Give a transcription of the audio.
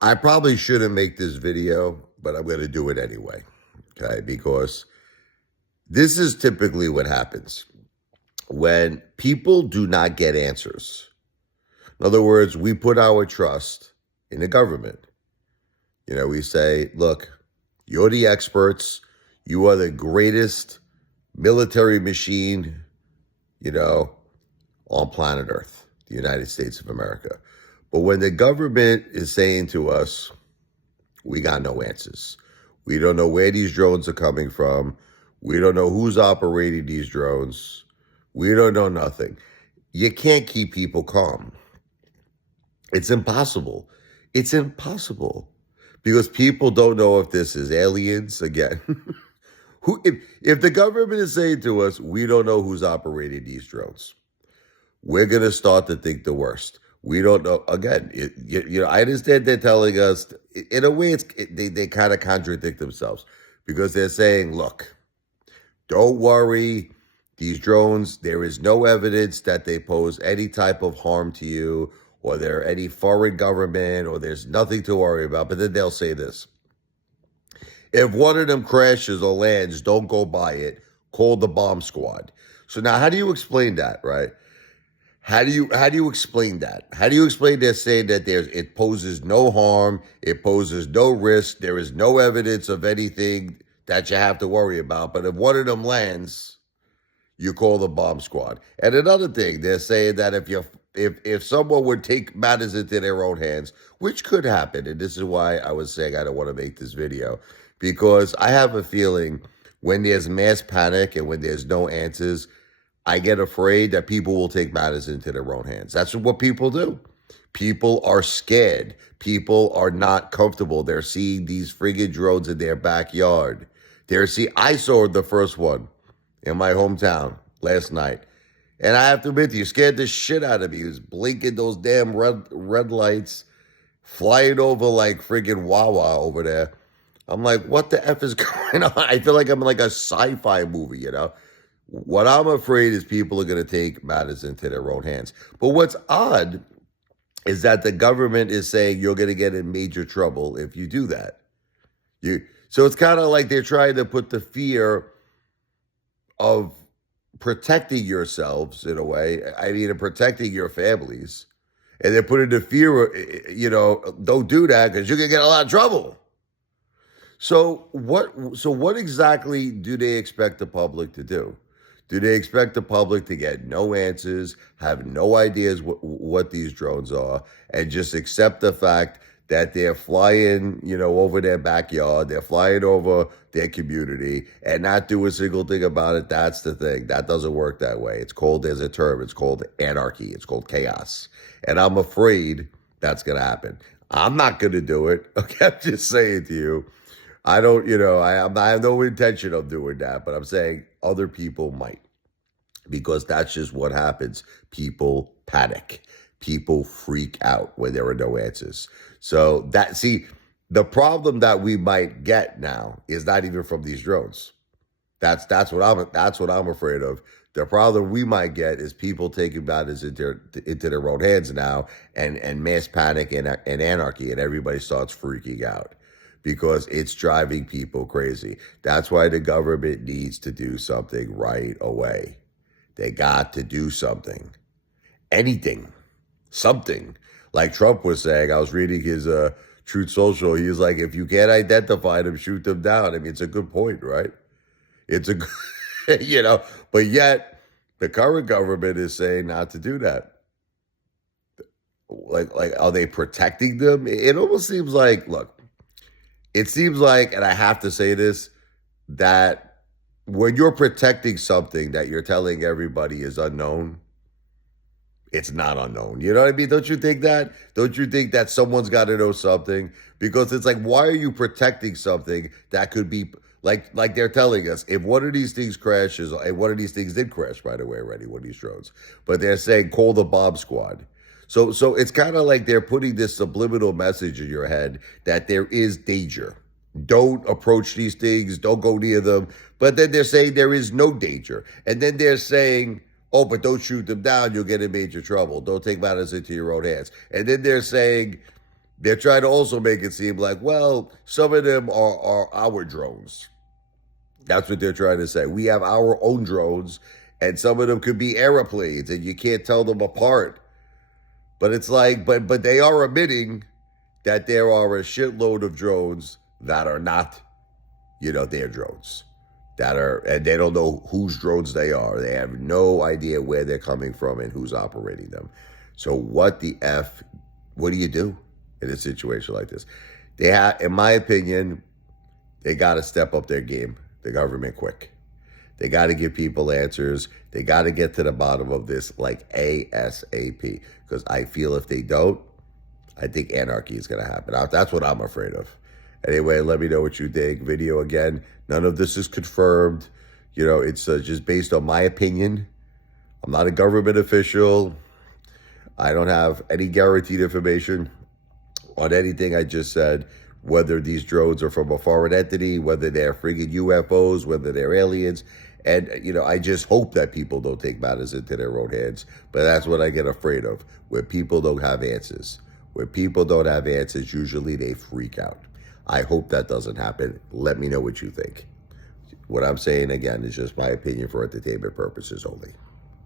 I probably shouldn't make this video, but I'm going to do it anyway. Okay. Because this is typically what happens when people do not get answers. In other words, we put our trust in the government. We say, look, you're the experts. You are the greatest military machine, you know, on planet Earth, the United States of America. But when the government is saying to us, we got no answers. We don't know where these drones are coming from. We don't know who's operating these drones. We don't know nothing. You can't keep people calm. It's impossible. It's impossible because people don't know if this is aliens again. If the government is saying to us, we don't know who's operating these drones, we're going to start to think the worst. We don't know. Again, I understand they're telling us, in a way, they kind of contradict themselves because they're saying, look, don't worry, these drones, there is no evidence that they pose any type of harm to you or they're any foreign government or there's nothing to worry about. But then they'll say this. If one of them crashes or lands, don't go by it. Call the bomb squad. So now how do you explain that, right? How do you explain that? How do you explain they're saying that it poses no harm, it poses no risk, there is no evidence of anything that you have to worry about, but if one of them lands, you call the bomb squad. And another thing, they're saying that if someone would take matters into their own hands, which could happen, and this is why I was saying I don't want to make this video, because I have a feeling when there's mass panic and when there's no answers, I get afraid that people will take matters into their own hands. That's what people do. People are scared. People are not comfortable. They're seeing these friggin' drones in their backyard. I saw the first one in my hometown last night. And I have to admit to you, scared the shit out of me. He was blinking those damn red lights, flying over like friggin' Wawa over there. I'm like, what the F is going on? I feel like I'm in like a sci-fi movie, What I'm afraid is people are going to take matters into their own hands. But what's odd is that the government is saying you're going to get in major trouble if you do that. So it's kind of like they're trying to put the fear of protecting yourselves in a way. I mean, of protecting your families. And they're putting the fear, don't do that because you're going to get a lot of trouble. So what exactly do they expect the public to do? Do they expect the public to get no answers, have no ideas what these drones are, and just accept the fact that they're flying, over their backyard, they're flying over their community, and not do a single thing about it? That's the thing. That doesn't work that way. There's a term, it's called anarchy, it's called chaos. And I'm afraid that's going to happen. I'm not going to do it. Okay, I'm just saying to you. I don't, I have no intention of doing that, but I'm saying other people might because that's just what happens. People panic. People freak out when there are no answers. So the problem that we might get now is not even from these drones. That's what I'm afraid of. The problem we might get is people taking matters into their own hands now and mass panic and anarchy, and everybody starts freaking out because it's driving people crazy. That's why the government needs to do something right away. They got to do something. Anything. Something. Like Trump was saying, I was reading his Truth Social. He was like, if you can't identify them, shoot them down. I mean, it's a good point, right? It's a good, but yet the current government is saying not to do that. Like, are they protecting them? It almost seems like, look, it seems like, and I have to say this, that when you're protecting something that you're telling everybody is unknown, it's not unknown. You know what I mean? Don't you think that? Don't you think that someone's got to know something? Because it's like, why are you protecting something that could be, like they're telling us, if one of these things crashes, and one of these things did crash, by the way, already, one of these drones, but they're saying, call the bomb squad. So it's kind of like they're putting this subliminal message in your head that there is danger. Don't approach these things. Don't go near them. But then they're saying there is no danger. And then they're saying, oh, but don't shoot them down. You'll get in major trouble. Don't take matters into your own hands. And then they're saying, They're trying to also make it seem like, well, some of them are our drones. That's what they're trying to say. We have our own drones, and some of them could be airplanes, and you can't tell them apart. But it's like, but they are admitting that there are a shitload of drones that are not, their drones. That are, and they don't know whose drones they are. They have no idea where they're coming from and who's operating them. So what do you do in a situation like this? They have, in my opinion, they got to step up their game, the government, quick. They got to give people answers. They got to get to the bottom of this like ASAP. Because I feel if they don't, I think anarchy is going to happen. That's what I'm afraid of. Anyway, let me know what you think. Video again. None of this is confirmed. It's just based on my opinion. I'm not a government official. I don't have any guaranteed information on anything I just said, whether these drones are from a foreign entity, whether they're friggin' UFOs, whether they're aliens. And, I just hope that people don't take matters into their own hands. But that's what I get afraid of, where people don't have answers. Where people don't have answers, usually they freak out. I hope that doesn't happen. Let me know what you think. What I'm saying, again, is just my opinion for entertainment purposes only.